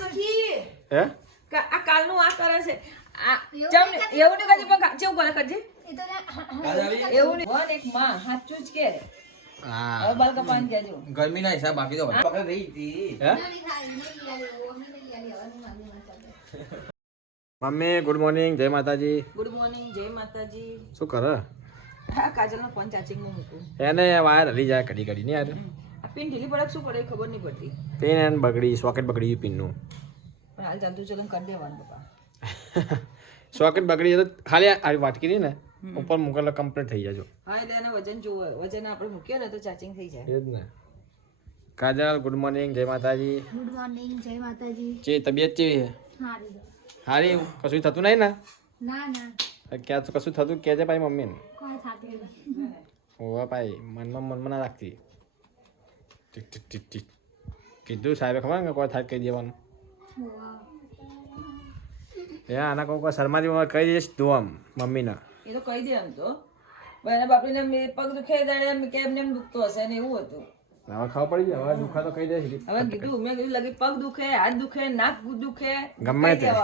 સખી હે આ કાલનું આ કરે છે આ ચમ એવું નહીં કરજે પણ કેવું કરે કરજે એ તો એવું નહીં વન એક માં હાચું જ કે હા હવે બાલ કપાન કેજો ગરમી ના હિસાબ બાકી તો પકડ રહી હતી હે નહીં ખાઈ નહીં યાર મમ્મી નહીં યાર હવે માગી ચાલે મમ્મી ગુડ મોર્નિંગ જય માતાજી ગુડ મોર્નિંગ જય માતાજી શું કરે હા કાજલનો ફોન ચાર્જિંગમાં મૂકું એને વાયર હલી જાય કડી કડી ને યાર આ પિન ઢીલી પડે શું પડે ખબર નહીં પડતી પિન એને બગડી સોકેટ બગડી પિનનું પણ હાલ ચાલતું ચલન કરી દેવાનું પપ્પા સોકેટ બગડી તો ખાલી આ વાટકી રહી ને ઉપર મૂકેલો કમ્પ્લીટ થઈ જાજો હા એટલે એને વજન જોવે વજન આપણે મૂકીએ ને તો ચાર્જિંગ થઈ જાય એ જ ને કાજલ ગુડ મોર્નિંગ જય માતાજી ગુડ મોર્નિંગ જય માતાજી જે તબિયત કેવી છે હારી હારી કશું થતું નહીં ને ના ના ક્યાં તો કશું થતું કહેજે ભાઈ મમ્મીને કોઈ થાતી નહીં હોવા ભાઈ મનમાં ના રાખતી ઠીક ઠીક ઠીક ઠીક કીધું સાહેબે ખબર ને કોઈ થાય કહી દેવાનું એ આના કોઈ શર્માજી કહી દઈશ તું આમ મમ્મીને એ તો કહી દે એમ તો એના બાપડીને પગ દુખે ત્યારે એમ કે એમને એમ દુખતો હશે ને એવું હતું હવે ખબર પડી જાય હવે દુખા તો કહી દઈશ હવે કીધું મેં કીધું લગી પગ દુખે હાથ દુખે નાક દુખે ગમે તે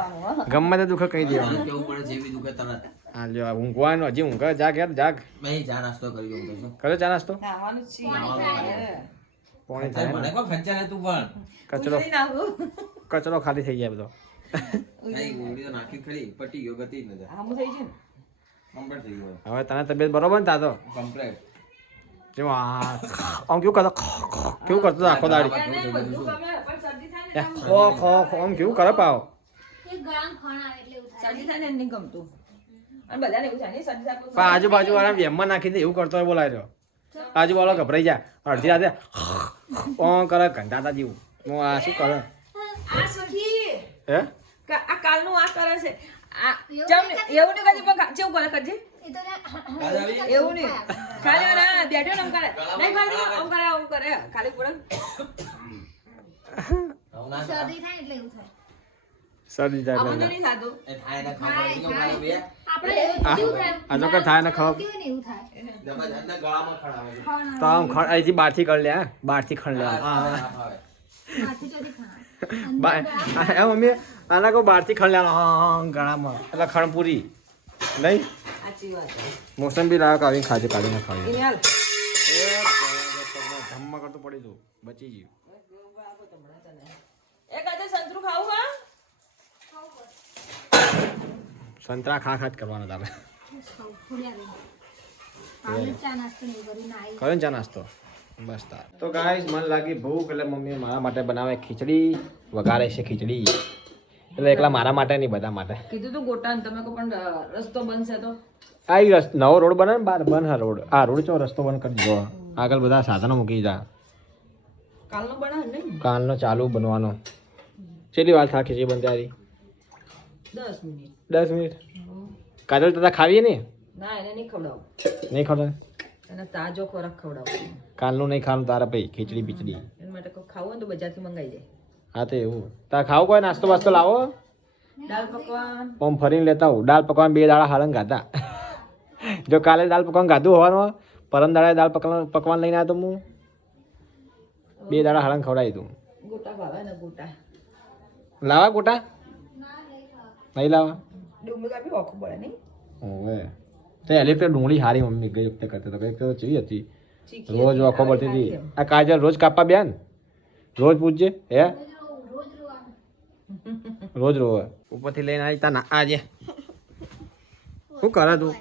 ગમે તે દુખે કહી દેવાનું કેવું પડે જેવી દુખે તરત હા લ્યો ઊંઘવાનું હજી ઊંઘ જાગ યાર જાગ ભાઈ ચા નાસ્તો કરી દઉં તો કર્યો ચા નાસ્તો નાવાનું જ છે પોણી થાય મને કોઈ ખર્ચા ને તું પણ કચરો ઉજળી નાખું કચરો ખાલી થઈ ગયા બધો નહીં ગોળી તો નાખી ખરી પટી ગયો ગતિ જ નથી આમ થઈ છે ને કમ્પ્લીટ થઈ ગયો હવે તને તબિયત બરોબર ને તાતો કમ્પ્લીટ જેમ આમ કેવું કરતો કેવું કરતો હતો આખો દાડી એને બધું ગમે પણ શરદી થાય ને ખો ખો ખો આમ કેવું કરે પાવ એ ગળામાં ખણ આવે એટલે એવું થાય શરદી થાય ને એને નહીં ગમતું અને બધાને એવું થાય ને શરદી થાય પણ આજુબાજુ વાળા વેમમાં નાખી દે એવું કરતો હોય બોલાય રહ્યો આજુબાજુ ગભરાઈ જાય અડધી રાતે ઓ કરે ઘંટાતા જેવું હું આ શું કરે આ સખી હે આ કાલનું આ કરે છે આ ચમ એવું નહીં કરજે પણ કેવું કરે કરજે એ તો એવું નહીં ખાલી ના બેઠો ને આમ કરે નહીં કરે આમ કરે ખાલી પૂરા શરદી થાય એટલે એવું થાય શરદી જાય આમાં તો એટલે નહીં થતું એ થાય ને ખાવાનું તો મારો બે આપણે એવું થાય આ તો કઈ થાય ને ખબર કેવું ને એવું થાય જબરજસ્ત ગળામાં ખડાવે છે ખણ તો આમ ખણ અહીંથી બહારથી કરી લે હા બહારથી ખણ લે ના ભાવે માથી ચોથી ખણ મમ્મી આના કહું બહારથી ખણ લેવાનો હા ગળામાં એટલે ખણ પૂરી નહીં સાચી વાત છે મોસંબી લાવ કાઢીને ખાજે કાઢીને ખાવી એને હાલ ધમ્મા કરતું પડી તું બચી ગયું એક આજે સંતરું ખાવું હા સંતરા ખા ખા જ કરવાના તારે ચા નાસ્તો નહીં કરી ના કર્યો ને ચા નાસ્તો બસ તાર તો ગાઈસ મને લાગી ભૂખ એટલે મમ્મી મારા માટે બનાવે ખીચડી વઘારે છે ખીચડી એટલે એકલા મારા માટે નહીં બધા માટે કીધું તું ગોટાને તમે કો પણ રસ્તો બનશે તો આ ઈ નવો રોડ બને ને બાર બન હા રોડ આ રોડ ચો રસ્તો બંધ કરી દીધો આગળ બધા સાધનો મૂકી દીધા કાલનો બનાવ નહીં કાલનો ચાલુ બનવાનો છેલ્લી વાર થાય ખીચડી બનતી આવી 10 મિનિટ 10 મિનિટ કાજલ તથા ખાવીએ ને ના એને નહીં ખવડાવું નહીં ખબર એને તાજો ખોરાક ખવડાવું કાલનું નહીં ખાવાનું તારા ભાઈ ખીચડી બીચડી એના માટે કોઈ ખાવું હોય ને તો બજારથી મંગાવી જાય હા તો એવું તાર ખાવું કોઈ નાસ્તો વાસ્તો લાવો દાળ પકવાન ઓમ ફરીને લેતા આવું દાળ પકવાન 2 દાડા હાલંગ ખાતા જો કાલે દાળ પકવાન ખાધું હોવાનું પરમ દાડા દાળ પકવાન લઈને આવ્યો તો હું 2 દાડા હાલંગ ખવડાવી તું ગોટા ભાવે ને ગોટા લાવા ગોટા નહીં લાવા ડુંગળી કાપી ઓખું પડે નહીં ઓવે તે ઇલેક્ટ્રિક ડુંગળી હારી મમ્મી ગઈ વખતે કરતા તો કઈ ચીવી હતી ચીખી રોજ હતી, ઓખો પડતી ખાઈ હતી આ કાજલ રોજ કાપવા બેન રોજ પૂછજે હે રોજ રોવે ઉપરથી લઈને આવી તા ના આજે શું કરે તું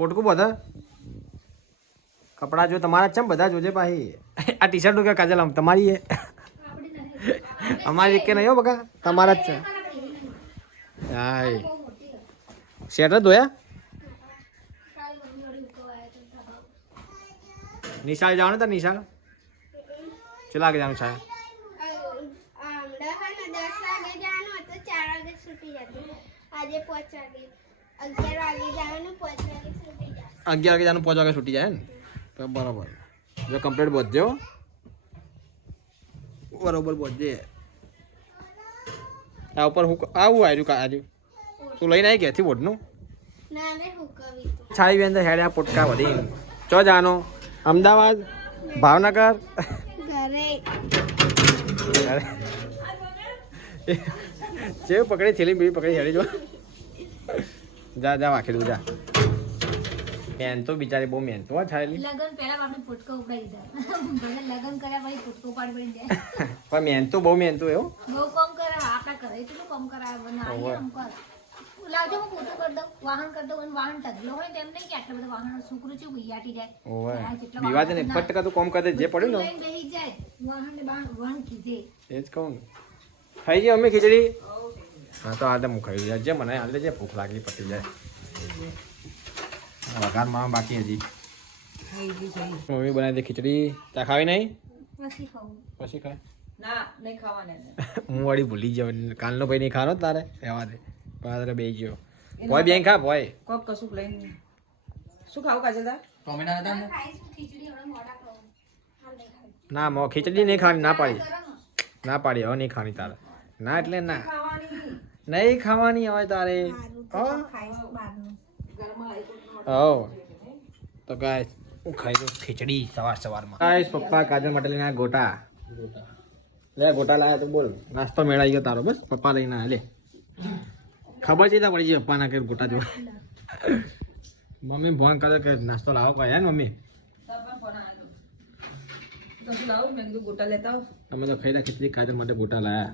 પોટકું બધા કપડાં જો તમારા છે બધા જોજે પાહી આ ટી શર્ટ કે કાજલ આમ તમારી હે અમારી કે નહીં હો બકા તમારા જ છે હાય શેટર ધોયા નિશાળ જવાનું તા નિશાળ ચલા લાગે જવાનું છે આજે 5 વાગે 11 વાગે જવાનું 5 વાગે છૂટી જાય 11 વાગે જવાનું 5 વાગે છૂટી જાય ને તો બરાબર જો કમ્પ્લીટ બોધજો બરોબર બોધજે આ ઉપર હું આવું આવ્યું આજુ તું લઈને આવી ક્યાંથી બોધનું ના મે હુકવી તો છાઈ બેન તો હેડ્યા પોટકા વધી ચો જાનો અમદાવાદ ભાવનગર ઘરે જે પકડી થેલી બીજી પકડી હેડી જો જા જા વાખી દઉં જા મેન તો બિચારી બહુ મેન તો છાયેલી લગન પહેલા આપણે ફોટકો ઉડાડી દીધા ભલે લગન કર્યા પછી ફોટકો પાડી જાય પણ મેન તો બહુ મેન તો એવું બહુ કામ કરે આપણા કરે એટલું કામ કરાવે બનાવી આમ કરે લાવજો હું પોતું કરી દઉં વાહન કરી દઉં અને વાહન ઢગલો હોય તેમ નહીં કે આટલા બધા વાહન છોકરું છે ભૈયાટી જાય ઓવે વિવાદ ને ફટ તું કોમ કરે જે પડ્યું ને લઈને બેસી જાય વાહન ને વાહન કીધે એ જ કહું ખાઈ ગઈ અમે ખીચડી હા તો આ તો હું ખાઈ જાય જે મને હાલ જે ભૂખ લાગી પતી જાય વઘારમાં બાકી હજી મમ્મી બનાવી દે ખીચડી ત્યાં ખાવી નહીં પછી ખાવું પછી ખાય ના નહીં ખાવાને હું વળી ભૂલી ગયો કાલનો ભાઈ નહીં ખાવાનો તારે રહેવા દે પાદરે બે ગયો ભોય બેન ખા ભોય કોક કશું લઈને શું ખાવું કાજલ તાર ટોમેટા હતા ને ખાઈશું ખીચડી હમણાં મોડા ખાવું હાલ નહીં ખાવું ના મો ખીચડી નહીં ખાવાની ના પાડી ના પાડી હવે નહીં ખાવાની તારે ના એટલે ના નહીં ખાવાની હવે તારે ખાઈશું બહારનું હો તો ગાઈસ હું ખાઈ દઉં ખીચડી સવારમાં ગાઈસ પપ્પા કાજલ માટે લઈને આવ્યા ગોટા લે ગોટા લાયા તો બોલ નાસ્તો મેળાઈ ગયો તારો બસ પપ્પા લઈને આવ્યા લે ખબર છે પડી જાય પપ્પાના કે ગોટા જો મમ્મી ફોન કરે કે નાસ્તો લાવો કહે ને મમ્મી લાવું મેં કીધું ગોટા લેતા આવ તમે તો ખાઈ રહ્યા ખીચડી કાજલ માટે ગોટા લાયા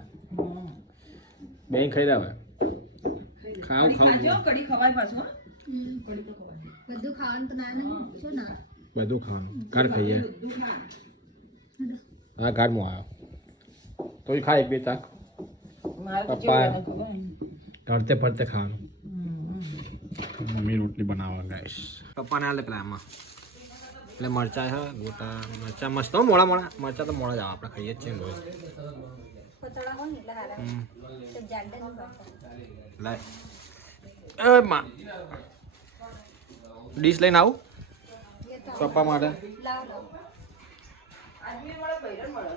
બેન ખાઈ રહ્યા હવે ખાવ ખાજો ખાવ કઢી ખવાય પાછું હો કઢી તો ખવાય બધું ખાવાનું તો ના નહીં શું ના બધું ખાવાનું કાઢ ખાઈએ હા ગાઢમાં આવ્યો તો ખાય એક બે ચાક મારે તો પપ્પા. કેવું ખબર ફરતે ફરતે ખાવાનું મમ્મી રોટલી બનાવવા ગાઈશ પપ્પાને હાલે પેલા આમાં એટલે મરચા છે ગોટા મરચા મસ્ત હો મોડા મોડા મરચા તો મોડા જ આવે આપણે ખાઈએ જ છીએ રોજ પતળા હોય ને એટલે હારા તો જાડા નહીં કરતા લાય એ માં ડીશ લઈને આવું પપ્પા માટે લાવ લાવ આદમી મળે બૈરન મળે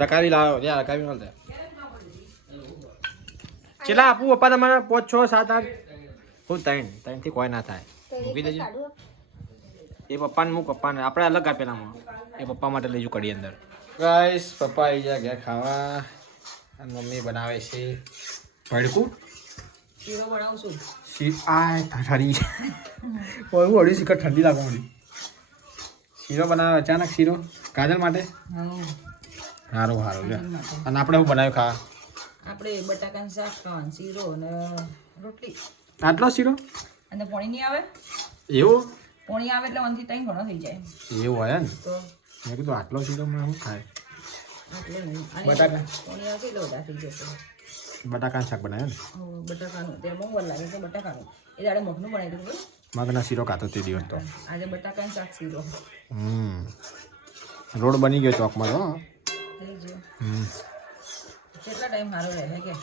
રકાવી લાવો યા રકાવી મળે ચેલા આપું પપ્પા તમારે 5 6 7 8 હું 3 થી કોઈ ના થાય મૂકી દેજો એ પપ્પાને મૂક પપ્પાને આપણે અલગ આપેલામાં એ પપ્પા માટે લઈજું કઢી અંદર ગાઈસ પપ્પા આવી ગયા ઘેર ખાવા અને મમ્મી બનાવે છે ભડકું શીરો બનાવશું આ ઠંડી હું અઢી શીખર ઠંડી લાગવા મળી શીરો બનાવે અચાનક શીરો કાજલ માટે હા સારું સારું લે અને આપણે શું બનાવ્યું ખાવા આપણે બટાકાનું શાક ખાવાનું શીરો અને રોટલી આટલો શીરો અને પોણી નહીં આવે એવું પોણી આવે એટલે 1 થી 3 ઘણો થઈ જાય એવું હોય ને તો મેં કીધું આટલો શીરો મને શું ખાય આટલે નહીં અને બટાકા પોણી આવશે એટલે બધા થઈ જશે બટાકાનું શાક બનાવ્યું ને બટાકાનું તે બહુ વાર લાગે છે બટાકાનું એ દાડે મગનું બનાવી દઉં મગના શીરો ખાતો તે દિવસ તો આજે બટાકાનું શાક શીરો રોડ બની ગયો ચોકમાં હો થઈ ગયો હમ કેટલા ટાઈમ સારો રહે કે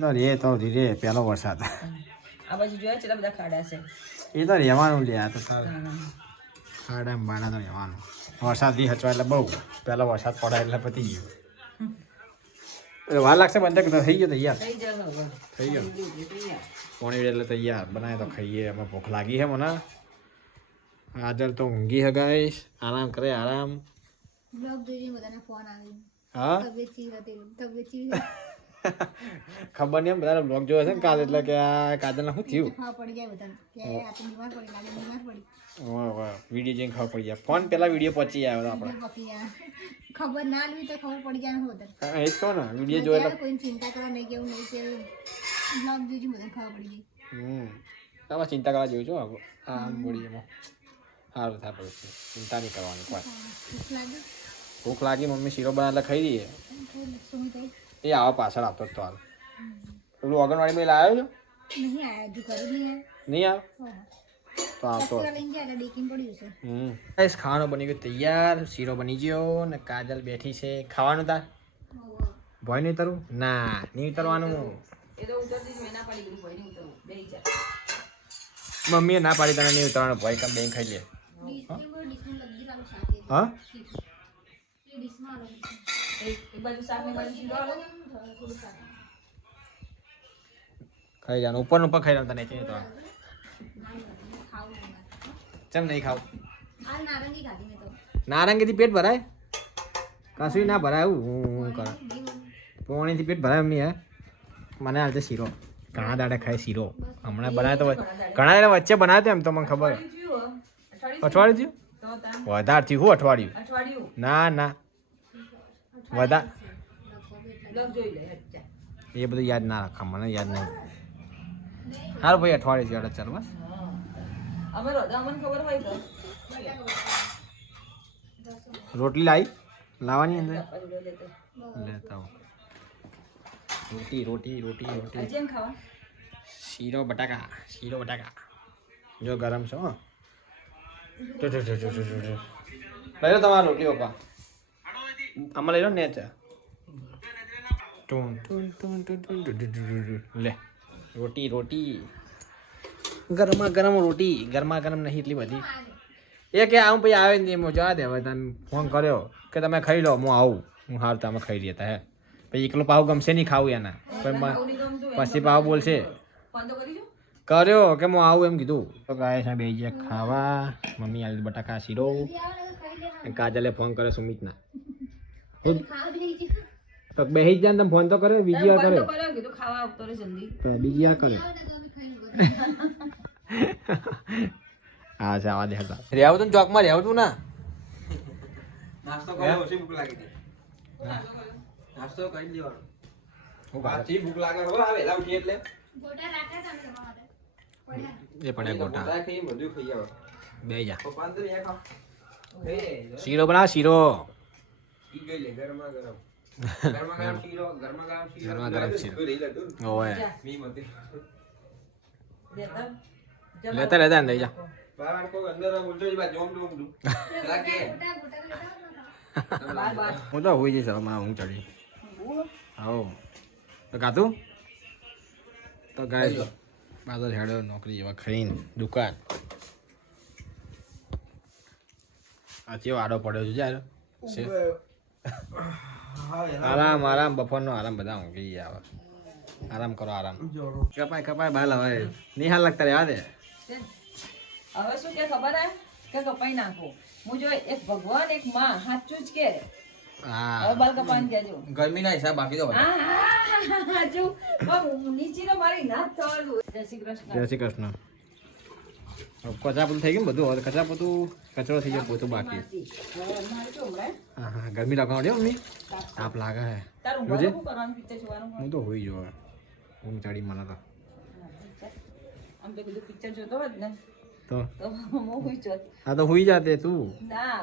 તો રે તો ધીરે પહેલો વરસાદ આ બાજુ જોયા કેટલા બધા ખાડા છે એ તો રહેવાનું લે આ તો તારે ખાડા બાડા તો રહેવાનું વરસાદથી હચવા એટલે બહુ પહેલો વરસાદ પડે એટલે પતી ગયું વાર લાગશે બંધ થઈ ગયો તૈયાર થઈ જશે હવે થઈ ગયો તૈયાર પોણી એટલે તૈયાર બનાવે તો ખાઈએ એમાં ભૂખ લાગી છે મને આજલ તો ઊંઘી હે ગાઈશ આરામ કરે આરામ બ્લોગ જોઈને બધાને ફોન આવે હા તબિયત ચીજ હતી તબિયત ચીજ ખબર નહીં બધાને બ્લોગ જોયો છે ને કાલે એટલે કે આ કાજલને શું થયું ખાવા પડી જાય બધાને કે આ તો બીમાર પડી લાગે બીમાર પડી વાહ વાહ વિડીયો જોઈને ખબર પડી જાય ફોન પહેલા વિડીયો પહોંચી આવ્યો આપણે પકી જાય ખબર ના લેવી તો ખબર પડી જાય હોત હા એ જ કહો ને વિડીયો જોયો એટલે કોઈ ચિંતા કરવા નહીં કેવું નહીં કે બ્લોગ જોઈને બધાને ખબર પડી આમાં ચિંતા કરવા જેવું છું આમ બોડી એમાં સારું થાય પડે છે ચિંતા નહીં કરવાની કોઈ ભૂખ લાગે ભૂખ લાગી મમ્મી શીરો બનાવેલા ખાઈ દઈએ શું થઈ એ આવો પાછળ આવતો જ તો હાલ પેલું આંગણવાડીમાં લાવ્યો છો નહીં આયા હજુ ઘરે નહીં નહીં આવ તો આવતો આવ્યા લઈને જાય એટલે ડેકિંગ પડ્યું છે ગાઈસ ખાવાનું બની ગયું તૈયાર શીરો બની ગયો ને કાજલ બેઠી છે ખાવાનું તાર ભય નહીં તરું ના નહીં ઉતરવાનું એ તો ઉતરતી જ મેં ના પાડી દીધું ભાઈ નહીં ઉતરવું બે જા મમ્મીએ ના પાડી તને નહીં ઉતરવાનું ભય કામ બેન ખાઈ લે ડિશમાં લગી વાળું શાક એ હા ડિશમાં અલગ એક બાજુ શાક ને બાજુ શીરો આવે થોડું શાક ખાઈ જવાનું ઉપર ને ઉપર ખાઈ જવાનું તને નહીં ઉતરવાનું ખાવું ચમ નહીં ખાવ આ નારંગી ખાધી મેં તો નારંગીથી પેટ ભરાય કશું ના ભરાય હું કરે પોણીથી પેટ ભરાય એમની હે મને હાલતે શીરો ઘણા દાડે ખાય શીરો હમણાં બનાવે તો ઘણા દાડે વચ્ચે બનાવે એમ તો મને ખબર અઠવાડિયું થયું વધારે થયું હું અઠવાડિયું ના ના વધારે એ બધું યાદ ના રાખા મને યાદ નહીં સારું ભાઈ અઠવાડિયું છે ચાલ બસ અમે રોધા અમને ખબર હોય તો રોટલી લાવવાની અંદર લેતા આવો રોટી રોટી રોટી રોટી હજી એમ ખાવા શીરો બટાકા જો ગરમ છે હો જો લઈ લો તમારા રોટલી ઓકા આમાં લઈ લો ને ચા લે રોટી ગરમા ગરમ રોટી ગરમા ગરમ નહીં એટલી બધી એ કે આવું પછી આવે ને એમ જવા દે હવે તને ફોન કર્યો કે તમે ખાઈ લો હું આવું હું હાલ તમે ખાઈ લેતા હે પછી એકલો પાવ ગમશે નહીં ખાવું એના પછી પાવ બોલશે ફોન તો કરી જો કર્યો કે હું આવું એમ કીધું તો ગાય છે બે જે ખાવા મમ્મી આલી બટાકા શીરો કાજલે ફોન કરે સુમિતના તો બેહી જ જાય તમે ફોન તો કર્યો બીજી વાર કર્યો કીધું ખાવા આવતો રે જલ્દી તો બીજી વાર કર્યો હા છે આવા દે હતા રેવું તું ચોકમાં રેવું તું ના નાસ્તો કર્યો ઓછી ભૂખ લાગી હતી નાસ્તો કરી દેવાનો હું બાથી ભૂખ લાગે હવે વેલા ઉઠી એટલે ગોટા રાખ્યા હતા મેં તમારા એ પડ્યા ગોટા ગોટા ખાઈ બધું ખાઈ આવો બે જા પપ્પા અંદર એ ખાઓ એ શીરો બનાવ શીરો ઈ ગઈ લે ગરમા ગરમ શીરો ગરમા ગરમ શીરો રહી લડું ઓય મી મતે લેતા અંદર જા બાર કો અંદર બોલતો ઈ બા જોમ દઉં લાગે હું તો હોઈ જઈશ હવે હું ચડી આવો તો ગાતું તો ગાય બાદર હેડો નોકરી જેવા ખાઈને દુકાન આ કેવો આડો પડ્યો છે યાર આરામ બપોરનો આરામ બધા ઊંઘી આવે આરામ કરો આરામ કપાય બાલ હવે નિહાલ લાગતા રહેવા દે હવે શું કે ખબર હે કે કપાઈ નાખો હું જો એક ભગવાન એક માં સાચું જ કે હા હવે બાલ કપાન કેજો ગરમીના હિસાબ બાકી તો જો નીચે તો મારી નાક થવાનું જય શ્રી કૃષ્ણ જય શ્રી કૃષ્ણ કચરા પોતું થઈ ગયું બધું હવે કચરા પોતું કચરો થઈ ગયો પોતું બાકી હા હા ગરમી લાગવા દે મમ્મી તાપ લાગે હે તારું જોજે. શું કરવાનું પિક્ચર જોવાનું હું તો હોઈ જો ઊંઘ ચડી મને તો આમ તો કીધું પિક્ચર જોતો હોત ને તો તો હું હુઈ જોત હા તો હોઈ જાતે તું ના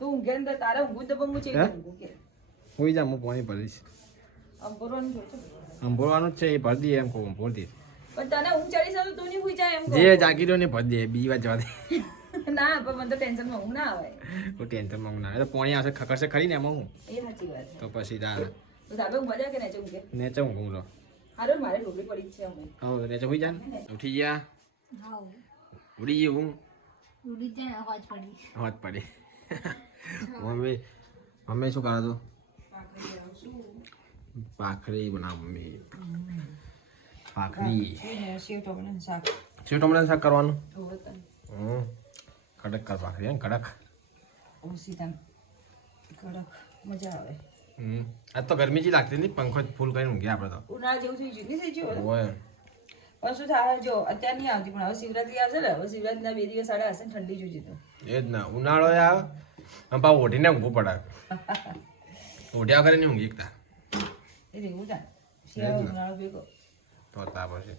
તું ઊંઘે ને તો તારે ઊંઘું તો પણ હું ચેક હે? ઊંઘું કે હોઈ જા હું પાણી ભરીશ આમ કરવાનું જોઈશે. અંભોળવાનું જ છે એ ભરી દઈએ એમ કહું અંભોળ દે પણ તને ઊંઘ ચડી છે તો તું નહીં હુઈ જાય એમ કહું. જે જાગી રહ્યો ને ભરી દે બીજી વાર જવા દે ના પણ મને તો ટેન્શનમાં ઊંઘ ના આવે કોઈ ટેન્શનમાં હું ના આવે તો પાણી આવશે ખકડશે ખરી ને એમાં હું એ સાચી વાત છે તો પછી દાળ તો ધાબે ઊંઘવા જાય કે નીચે ઊંઘે નેચે ઊંઘું તો હારું મારે ઢોકળી પડી જ છે અમે હવે નેચે હોઈ જા ને ઉઠી ગયા હા ઉડી ગઈ હું ઉડી જાય અવાજ પડી હોત પડી મમ્મી શું કરે તું ભાખરી બનાવ મમ્મી ભાખરી સેવ ટોમેટાનું શાક શું ટમાટર શાક કરવાનું જોવે તને કડક કર ભાખરી હે કડક ઓસીતાન કડક મજા આવે આજ તો ગરમી જ લાગતી નહીં પંખો જ ફૂલ કરીને ઊંઘ્યા આપણે તો ઉનાળા જેવું થઈ ગયું નહીં થઈ ગયું ઓય પણ શું થાય જો અત્યારે નહીં આવતી પણ હવે શિવરાત્રી આવશે ને હવે શિવરાત્રીના 2 દિવસ સાડા હશે ને ઠંડી જોઈ તો એ જ ના ઉનાળો આવે આમ પાછું ઓઢીને ઊંઘવું પડે ઓઢ્યા વગર નહીં ઊંઘી એકતા એ રહેવું થાય શિયાળો ઉનાળો ભેગો તો તાપ હશે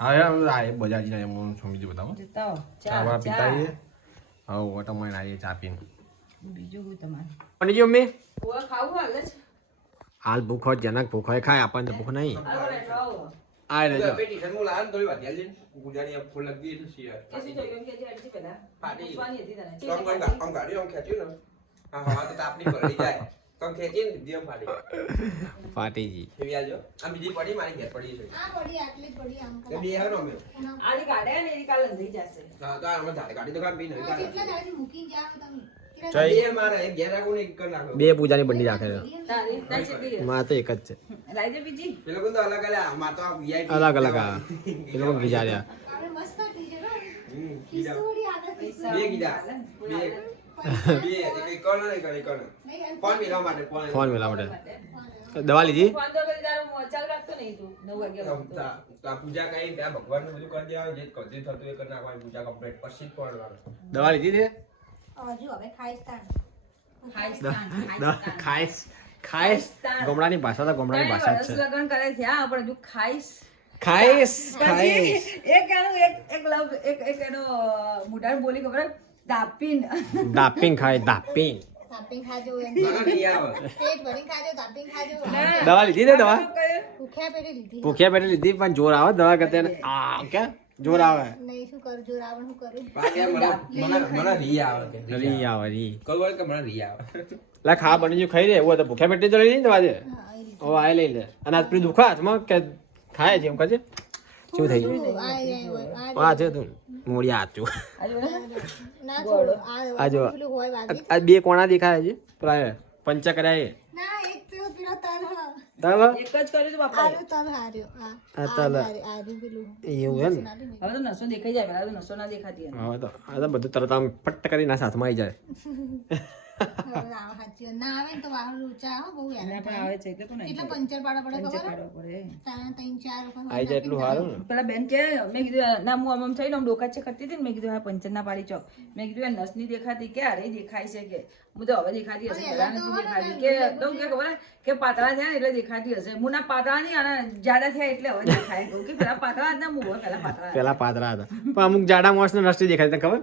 હા યાર આ એ બજાજી જાય હું સમજી બતાવો જતા હો ચાવા ચા પીતા ચા આવીએ હવે ઓટો મળીને આવીએ ચા પીને બીજું કોઈ તમારે પંડિતજી મમ્મી ઓવા ખાવું હાલે છે હાલ ભૂખ હોય જનક ભૂખ હોય ખાય આપણને તો ભૂખ નહીં હાલો રે ખાઓ આ રહેજો પેટી શર્મો લાન થોડી વાત યાર ગુજારી ફૂલ લગી છે શિયાર એ શું થયું કે જે અડધી પહેલા પાડી. પૂછવાની હતી તને આમ ગાડી આમ ખેંચ્યું ને હા હા તો તાપની પડી જાય કમ ખેંચી ને દિયમ ફાડી ફાટીજી એવી આજો આમ બીજી પડી મારી ઘેર પડી છે આ પડી આટલી જ પડી આમ તે બે હેરો મે આની ગાડે ને એની કાલે થઈ જશે હા તો આમ ગાડી તો કામ બી નહીં જેટલા દાડે મૂકીને જાવ તમે બે મારે એક ઘેર રાખું ને એક કર નાખો બે પૂજાની બંડી રાખે છે તારી તારી ચેટલી માં તો એક જ છે લાઈ દે બીજી પેલો કોણ તો અલગ અલગ આ માં તો VIP અલગ અલગ આ એ લોકો વિચાર્યા આપણે મસ્ત થઈ જશે ખિસ્સુડી આગળ ખિસ્સુડી. બે કીધા. બે એક કોણ નહીં કોણ ફોન મેળવવા માટે ફોન મેળવવા માટે દવા લીધી ફોન તો કરી તારો ચાલુ રાખતો નહીં તું 9 વાગ્યા વાગતો. પૂજા કરી ત્યાં ભગવાનનું બધું કરી દેવાનું જે કદી થતું એ કરી નાખવાનું પૂજા કમ્પ્લીટ પછી જ પડવાનું દવા લીધી તે હજુ હવે ખાઈશ તાણ. ખાઈશ ખાઈશ ગોમડાની ભાષા તો ગોમડાની ભાષા જ વર્ષ છે લગ્ન કરે છે હા પણ હજુ ખાઈશ ખાઈશ ખાઈશ એક એનું એક લવ એક એનો મોઢાની બોલી ખબર હે? દાપીન દાપીન ખાય દાપીન તાપીન ખાજો એમ. નહીં આવે પેટ ભરીને ખાજો તાપીન ખાજો. દવા લીધી ને દવા ભૂખ્યા પેટે લીધી. ભૂખ્યા પેટે લીધી પણ જોર આવે દવા કરતા ને આ કે જોર આવે નહીં શું કરું જોર આવે શું કરું. બાકી મને રી આવે કે રી આવે રી કોઈ વાર કે મને રી આવે લા ખા બની જો ખાઈ રે એવું હોય તો ભૂખ્યા પેટે તો લઈ દવા દે હા, એ રીતે. ઓ આ લઈ લે અને આજ પેલી દુખા હાથમાં કે ખાય છે એમ કહે શું થઈ ગયું આ છે તું મોડિયા હાથ જો ના છોડો. આ જો પેલું હોય વાગી. આ બે કોણા દેખાય છે પેલા પંચા કર્યા ના એક તો પેલો તલ હ. બરાબર એક જ કર્યું તું બાપા આર્યું તલ હાર્યો. આ તલ. આર્યું પેલું. એવું હે ને હવે તો નસો દેખાઈ જાય પેલા તો નસો ના દેખાતી હતી. હવે તો આ તો બધું તરત આમ પટ્ટ કરીને હાથમાં આવી જાય હવે આવા હાચી વાત. ના આવે ને તો વાહન ઊંચા હો બહુ યાર. એના પણ આવે છે એટલે કોને કેટલા પંચર પાડા પડે પંચર ખબર હે? પાડવા પડે. ત્રણ ત્રણ ચાર વખત આવી જાય એટલું સારું ને પેલા બેન કે મેં કીધું ના હું આમ થઈને આમ ડોકા છે કરતી હતી ને મેં કીધું હા પંચર ના પાડી ચોક મેં કીધું આ નસની દેખાતી કે અરે દેખાય છે કે હું તો હવે દેખાતી હશે પેલા નથી દેખાતી કે તો કે ખબર હે? કે પાતળા થયા ને એટલે દેખાતી હશે હું ના પાતળા નહીં અને જાડા થયા એટલે હવે દેખાય કહું કે પેલા પાતળા હતા હું હવે પેલા પાતળા હતા. પેલા પાતળા હતા પણ અમુક જાડા માણસને નસથી દેખાય તને ખબર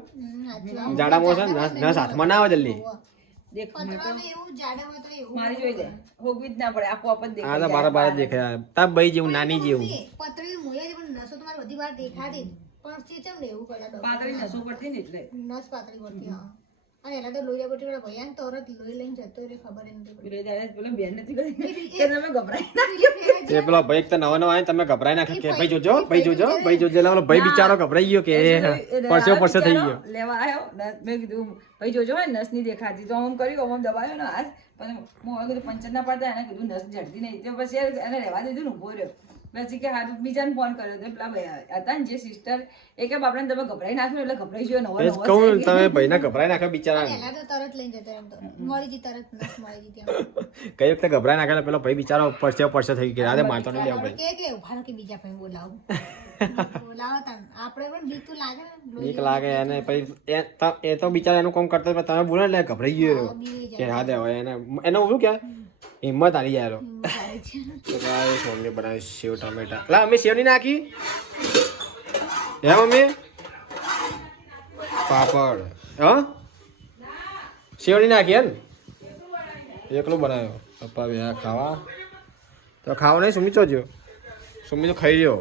હાચી વાત. જાડા માણસ છે ને, નસ હાથમાં ના આવે જલ્દી દેખ પતરા ને એવું જાડા હોય તો એવું. મારી જોઈ દે હોગવી જ ના પડે આપોઆપ જ આ દેખાય તો મારા બાર જ દેખાય તાર ભાઈ જેવું નાની જેવું પતરી મોયા છે પણ નસો તો મારે બધી વાર દેખાતી જ. પણ તે ચમ ને એવું કરે ડોક્ટર. પાતળી નસો પડતી ને એટલે નસ પાતળી પડતી હા. અને એલા તો લોહી પડતી વાળા ભૈયા ને તરત લોહી લઈને જતો રે ખબર ય નથી પડી. પેલો દાદા પેલો બેન નથી કરી કે તમે ગભરાઈ ના એ પેલો ભાઈ એક તો નવો નવો આવે તમે ગભરાઈ નાખે કે ભાઈ જોજો ભાઈ જોજો ભાઈ જોજો એટલે પેલો ભાઈ બિચારો ગભરાઈ ગયો કે પરસે પરસે થઈ ગયો લેવા આવ્યો મેં કીધું ભાઈ જોજો હે નસ ની દેખાતી તો આમ કર્યું આમ દબાયો ને હાથ પણ હું હવે કીધું પંચર ના પાડતા એને કીધું નસ જડતી નહીં તો પછી એને રહેવા દીધું ને ઉભો રહ્યો પછી કે હાથ બીજાને ફોન કર્યો તો પેલા ભાઈ હતા ને જે સિસ્ટર એ કે બાપડાને તમે ગભરાઈ નાખ્યું એટલે ગભરાઈ ગયો નવો એ જ નવો કહું છે. તમે ભાઈને ગભરાઈ નાખે બિચારા એલા તો તરત લઈને જતો એમ તો મળી જી તરત નસ મળી જી ત્યાં. કઈ વખતે ગભરાઈ નાખે એટલે પેલો ભાઈ બિચારો પરસે પરસે થઈ ગયો અરે મારતો નહીં લેવો ભાઈ કે ઉભા રહો કે બીજા ભાઈ બોલાવું. બોલાવો તાન. આપણે પણ બીક તો લાગે ને. લોહી બીક લાગે અને પછી એ તો બિચારા એનું કામ કરતો હોય, તમે બોલો એટલે ગભરાઈ ગયો બીવી કે હા દે હવે એને શું કે હિંમત આવી જાય જાય છે. તો ગાઈસ મમ્મી બનાવી સેવ ટમેટા લા મમ્મી સેવ નહીં નાખી હે મમ્મી પાપડ હા સેવ નહીં નાખી હે ને એકલું બનાવ્યો પપ્પા બે ખાવા તો ખાવા નહીં સુમી ચોજો સુમી તો ખાઈ રહ્યો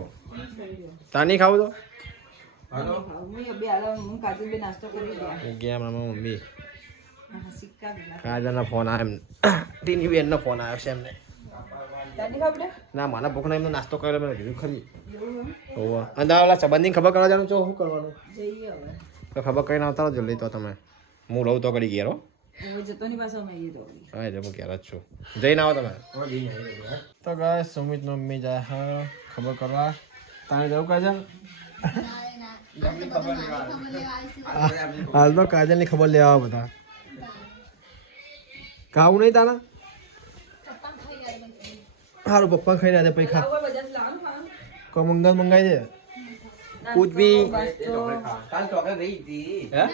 તા નહીં ખાવું તો હાલો હું બે હાલો હું કાજુ બે નાસ્તો કરી ગયા ગયા મમ્મી સિક્કા બી કાજલનો ફોન આવ્યો ટીની બેનનો ફોન આવ્યો છે એમને દાદી ખાવડે ના મને ભૂખ નહીં એમનો નાસ્તો કર્યો મેં કીધું ખરી હોવા અને ઓલા સંબંધીને ખબર કરવા જવાનું છો શું કરવાનું જઈએ હવે તો ખબર કરીને આવતા રહો જલ્દી તો તમે હું રહું તો કરી ગયા હવે જતો ની પાસે અમે તો હા એટલે હું ક્યારે જ છું જઈને આવો તમે તો ગાય સુમિત મમ્મી જાય હા ખબર કરવા તારે જવું કાજલ હાલ તો કાજલની ખબર લેવા બધા ખાવું નહીં તારા સારું પપ્પા ખાઈ રહ્યા પછી ખા બજાર લાવવાનું ખાવાનું કો મંગાઈ દે કુછ ભી કાલ ચોકલેટ રહી હતી હે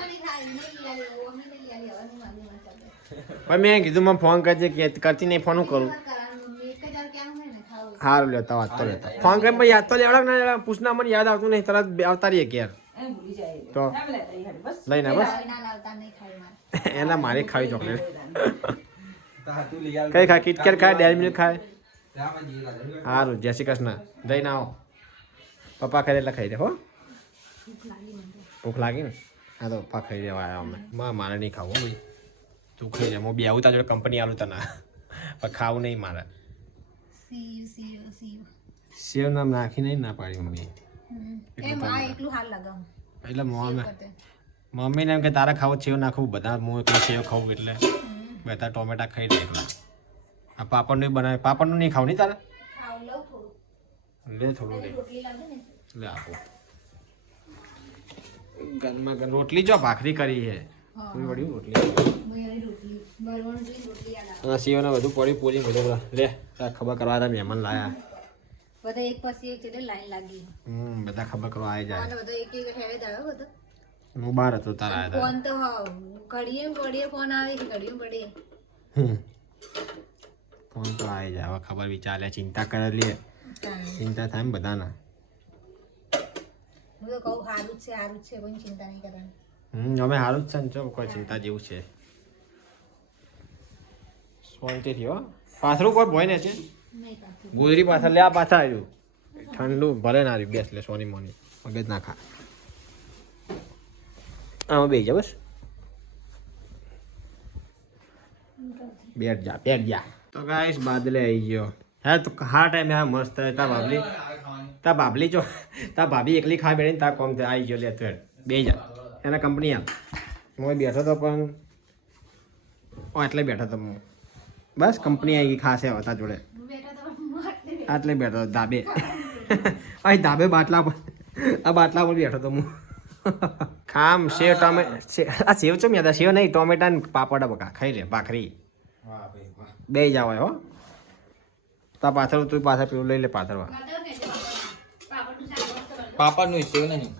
ભાઈ મેં કીધું મને ફોન કરજે કે કરતી નહીં ફોન હું કરું સારું લેતા વાત તો લેતા ફોન કરીને પછી યાદ તો લેવડા ના લેવડા પૂછના મને યાદ આવતું નહીં તરત આવતા રહીએ કે યાર એને ભૂલી જાય તો ના પેલા લઈ હાડી બસ લઈને બસ એના મારે ખાવી ચોકલેટ તું લઈ આવ કઈ ખાય કિટકેટ ખાય ડેરી મિલ્ક ખાય રામા જી લાગે સારું જય શ્રી કૃષ્ણ જઈને આવો પપ્પા ખાઈ એટલે ખાઈ દે હો ભૂખ લાગી ને હા તો પપ્પા ખાઈ દેવા આવ્યા અમે મારે નહીં ખાવું હો ભાઈ તું ખાઈ જા હું બી આવું તા જોડે કંપની આલું તને પણ ખાવું નહીં મારે સેવ નામ નાખી નહીં ના પાડી મમ્મી એકલું હાલ લગાવું એટલે મમ્મીને એમ કે તારે ખાવો સેવ નાખવું બધા હું એકલું સેવ ખાવું એટલે બધા ટોમેટા ખાઈ દે એકલા આ પાપડનું બનાવે પાપડનું નહીં ખાવું નહીં તારે ખાવ લઉં થોડું લે થોડું લે રોટલી લાગે ને લે આપો ગરમા ગરમ રોટલી જો ભાખરી કરી છે કોઈ વળી રોટલી રોટલી બરવણ જોઈ રોટલી યાદ આવે અને સીઓને બધું પડી પૂરી બધું લે આ ખબર કરવા હતા મહેમાન લાયા બધા એક પછી એક એટલે લાઈન લાગી બધા ખબર કરવા આવી જાય અને બધા એક એક હેડે જ આવ્યો બધો હું બહાર હતો તારા આવ્યા ફોન તો ઘડીએ ફોન આવે કે ઘડીએ ઘડીએ ફોન તો આવી જાય હવે ખબર વિચાર લે ચિંતા કરે લે ચિંતા થાય ને બધાના હું તો કહું સારું જ છે કોઈ ચિંતા નહીં કરવાની અમે સારું જ છે ને જો કોઈ ચિંતા જેવું છે શાંતિથી હો પાથરું કોઈ ભોય ને છે નહીં પાછું ગુજરી પાછળ લે આ પાછા આવ્યું ઠંડુ ભલે ના આવ્યું બેસ લે સોની મોની મગજ ના ખા આમાં બે જા બસ બેઠ જા તો ગાઈસ બાદલે આવી ગયો હે તો હા ટાઈમે હા મસ્ત તા બાબલી જો તા ભાભી એકલી ખા બેઠી તા કોમ આવી ગયો લે તું બે જા એના કંપની આમ હું બેઠો તો પણ એટલે બેઠો તો હું બસ કંપની આવી ગઈ ખાસે હતા જોડે આટલે બેઠો ધાબે અહીં ધાબે બાટલા પર આ બાટલા પર બેઠો તો હું ખામ સેવ ટોમેટા આ સેવ ચો મેં સેવ નહીં ટોમેટા ને પાપડ બકા ખાઈ લે ભાખરી બે જાવ હો તા પાછળ તું પાછળ પેલું લઈ લે પાછળ પાપડ નું સેવ નહીં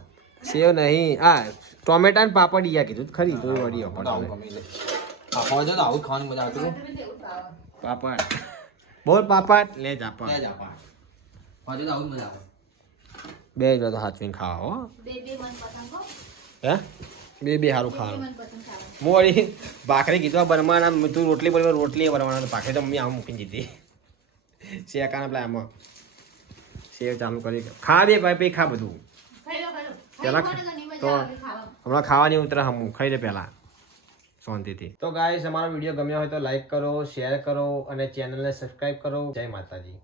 સેવ નહીં આ ટોમેટા ને પાપડ ઈયા કીધું ખરી તો વળી આવું ગમી લે આવું જો આવું ખાવાની મજા આવતી પાપડ બોલ પાપડ લે જા લે જા પા હજુ તો આવું મજા આવે બે જો તો હાથવીને ખાવા હો બે મન પસંદ હો હે બે સારું ખાવાનું મન પસંદ ખાવા હું વળી ભાખરી કીધું બનવાના તું રોટલી બોલી રોટલી બનવાના ભાખરી તો મમ્મી આમ મૂકીને દીધી શેકાના પેલા આમાં સેવ ચાલુ કરી ખા દે ભાઈ ખા બધું ખાઈ લો પેલા તો હમણાં ખાવાની ઉતરા હમું ખાઈ દે પહેલા શાંતિથી તો ગાઈસ અમારો વિડીયો ગમ્યો હોય તો લાઈક કરો શેર કરો અને ચેનલને સબસ્ક્રાઈબ કરો જય માતાજી.